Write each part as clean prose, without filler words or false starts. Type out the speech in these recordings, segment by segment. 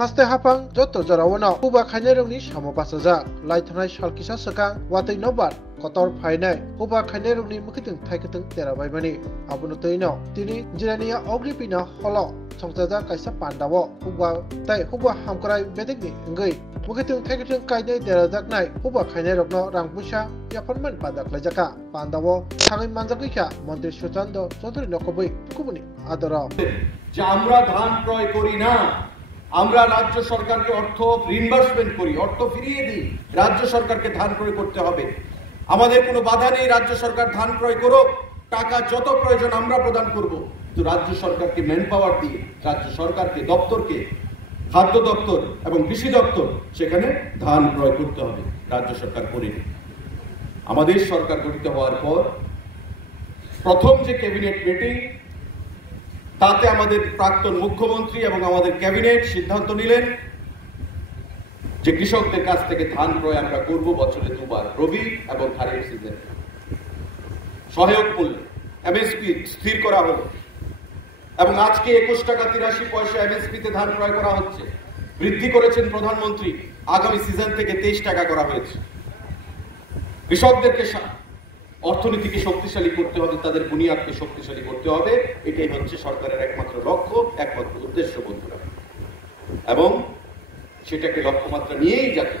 haste hapang joto jorawano huba khainarokni samo basajak laithanai salkisa sakang watui nobar kotor phainai huba khainarokni mukhitung thaikithung terabaimani abono toino tini jirania ogripina holo songjaja kaisa pandawo huba hamkrai bedekni ngei mukhitung thaikithung kainai terajaknai huba khainarokno rangpusa yaphonman padaklajaka pandawo thangai manjakikha মন্ত্রী সুচন্দ চৌধুরী নকবই কুবনি আদর যে আমরা ধান ক্রয় করি না, আমরা রাজ্য সরকারকে অর্থ রিইম্বার্সমেন্ট করি, অর্থ ফিরিয়ে দিই। রাজ্য সরকারকে ধান ক্রয় করতে হবে, আমাদের কোনো বাধা নেই। রাজ্য সরকার ধান ক্রয় করুক, টাকা যত প্রয়োজন আমরা প্রদান করব, কিন্তু রাজ্য সরকারকে ম্যান পাওয়ার দিয়ে রাজ্য সরকারকে দপ্তরকে খাদ্য দপ্তর এবং কৃষি দপ্তর সেখানে ধান ক্রয় করতে হবে। রাজ্য সরকার করেনি। আমাদের সরকার গঠিত হওয়ার পর প্রথম যে ক্যাবিনেট মিটিং, তাতে আমাদের প্রাক্তন মুখ্যমন্ত্রী এবং আমাদের ক্যাবিনেট সিদ্ধান্ত নিলেন যে কৃষকদের কাছ থেকে ধান ক্রয় আমরা করব বছরে দুবার, রবি এবং খারিফ সিজন। সহায়ক মূল্য এমএসপি স্থির করা হলো এবং আজকে 21 টাকা 83 পয়সা এমএসপি তে ধান ক্রয় করা হচ্ছে। বৃদ্ধি করেছেন প্রধানমন্ত্রী, আগামী সিজন থেকে 23 টাকা করা হয়েছে। কৃষকদেরকে অর্থনীতিকে শক্তিশালী করতে হবে, তাদের বুনিয়াদকে শক্তিশালী করতে হবে, এটাই হচ্ছে সরকারের একমাত্র লক্ষ্য, একমাত্র উদ্দেশ্য বন্ধুরা। এবং সেটাকে লক্ষ্যমাত্রা নিয়েই যাতে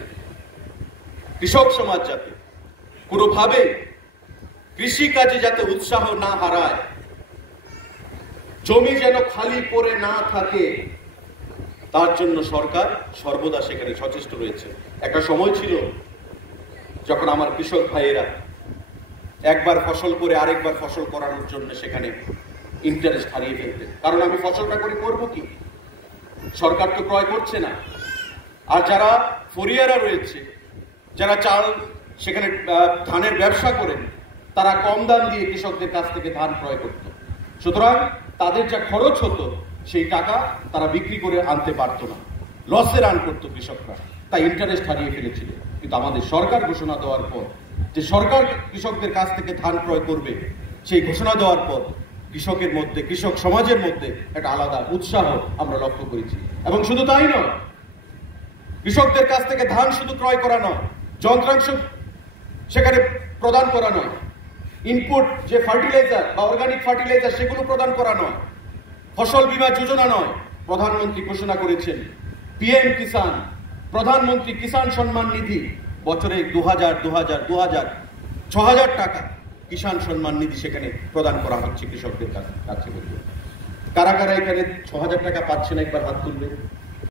কৃষক সমাজ যাতে কোনোভাবে কৃষি কাজে যাতে উৎসাহ না হারায়, জমি যেন খালি পড়ে না থাকে, তার জন্য সরকার সর্বদা সেখানে সচেষ্ট রয়েছে। একটা সময় ছিল যখন আমার কৃষক ভাইয়েরা একবার ফসল করে আরেকবার ফসল করানোর জন্য সেখানে ইন্টারেস্ট হারিয়ে ফেলতেন। কারণ আমি ফসলটা করে করবো কি, সরকার তো ক্রয় করছে না। আর যারা ফরিয়ারা রয়েছে, যারা চাল সেখানে ধানের ব্যবসা করেন, তারা কম দাম দিয়ে কৃষকদের কাছ থেকে ধান ক্রয় করত। সুতরাং তাদের যা খরচ হতো সেই টাকা তারা বিক্রি করে আনতে পারতো না, লসে রান করতো কৃষকরা, তাই ইন্টারেস্ট হারিয়ে ফেলেছিল। কিন্তু আমাদের সরকার ঘোষণা দেওয়ার পর যে সরকার কৃষকদের কাছ থেকে ধান ক্রয় করবে, সেই ঘোষণা দেওয়ার পর কৃষকের মধ্যে, কৃষক সমাজের মধ্যে একটা আলাদা উৎসাহ আমরা লক্ষ্য করেছি। এবং শুধু তাই নয়, কৃষকদের কাছ থেকে ধান শুধু ক্রয় করা নয়, যন্ত্রাংশ সেখানে প্রদান করা নয়, ইনপুট যে ফার্টিলাইজার বা অর্গানিক ফার্টিলাইজার সেগুলো প্রদান করা নয়, ফসল বীমা যোজনা নয়, প্রধানমন্ত্রী ঘোষণা করেছেন পিএম কিষাণ, প্রধানমন্ত্রী কিষাণ সম্মান নিধি, বছরে 6,000 টাকা কিষাণ সম্মান নিধি সেখানে প্রদান করা হচ্ছে কৃষকদের কাছে। কারা কারা এখানে 6,000 টাকা পাচ্ছেন একবার হাত তুলবে।